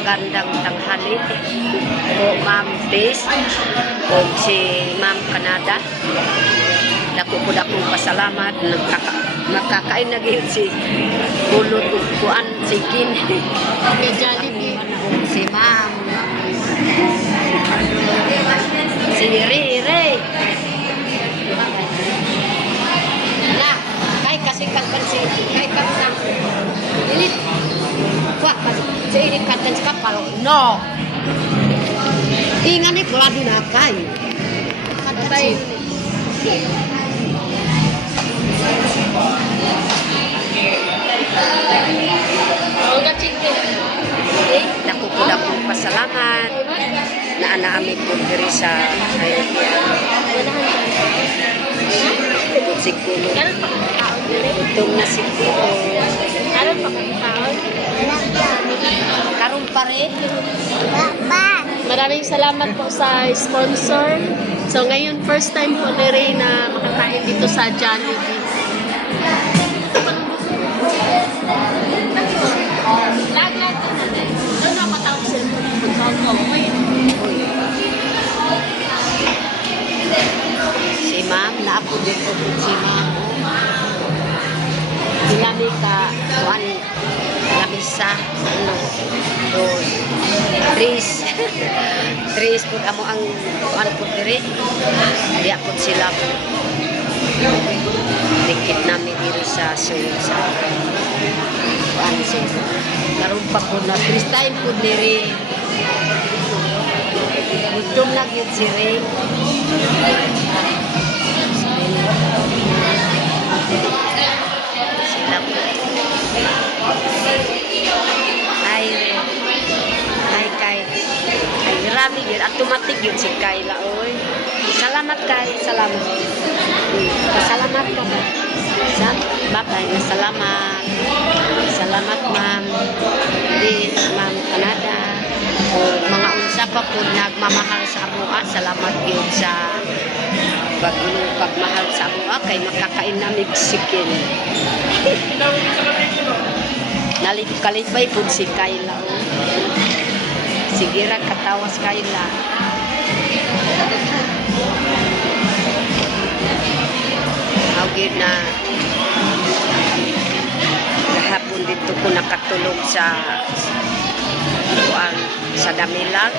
magandang tanghali po Ma'am Tess o si Ma'am Canada. Dako po dakong pasalamat makakain na gyud si Kulot ug kuan si Kin Kay Jollibee. si Ma'am si Riri na kay kasi kalban si kay kapang ilit wah si ilit katan si kapal no ingan ni pula dinakay Bye. Nakukuda kong pasalamat na anaamit ko diri sa si Kulot. Utong na si Kulot. Karon pa rin. Maraming salamat po sa sponsor. So ngayon first time po ni Ray na makakain dito sa Jollibee. Si Ma'am, naapo din po si Ma'am. Ilami ka, one, lamisa, ano, dos, tris. Tris po amo ang one po diri. Diya po sila po. Dikit namin diri sa suyo sa one sila. Karoon pa po na, tris time po diri. Gutom na yun si Ray. Sila po. Ay kay. Ay grabe yun. Automatic yun si Kayla. Oy. Salamat kay. Salamat. Salamat ka ba? Bye-bye. Salamat. Salamat ma'am. Di ma'am Canada. O mga unsa pa po nagmamahal sa amoa, salamat yun sa pagmahal sa amoa kay makakain na Mexican. Kalipay po si Kayla. Sige ra katawas Kayla. Hawgid na kahapon dito ko nakatulog sa sa damilag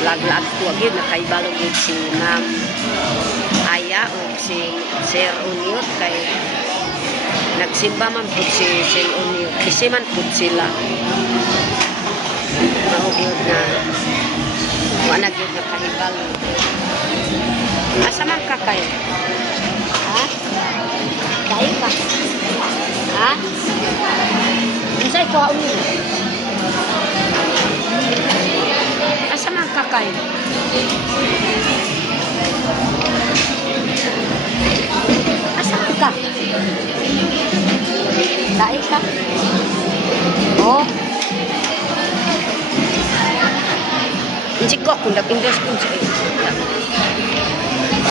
laglag ko agad nakaibalog yun si Ma'am Aya o si Sir Unyot kay nagsimba man po si Sir Unyot kasi man po sila maugod na wanag yun nakahibalog asa man ka kayo? Ha? Kayo ka? Ha? Unsay ko haunod? Asa man kakay? Asa man ka? Dai ka? Oh. Hindi ko kung nag-invest ko sa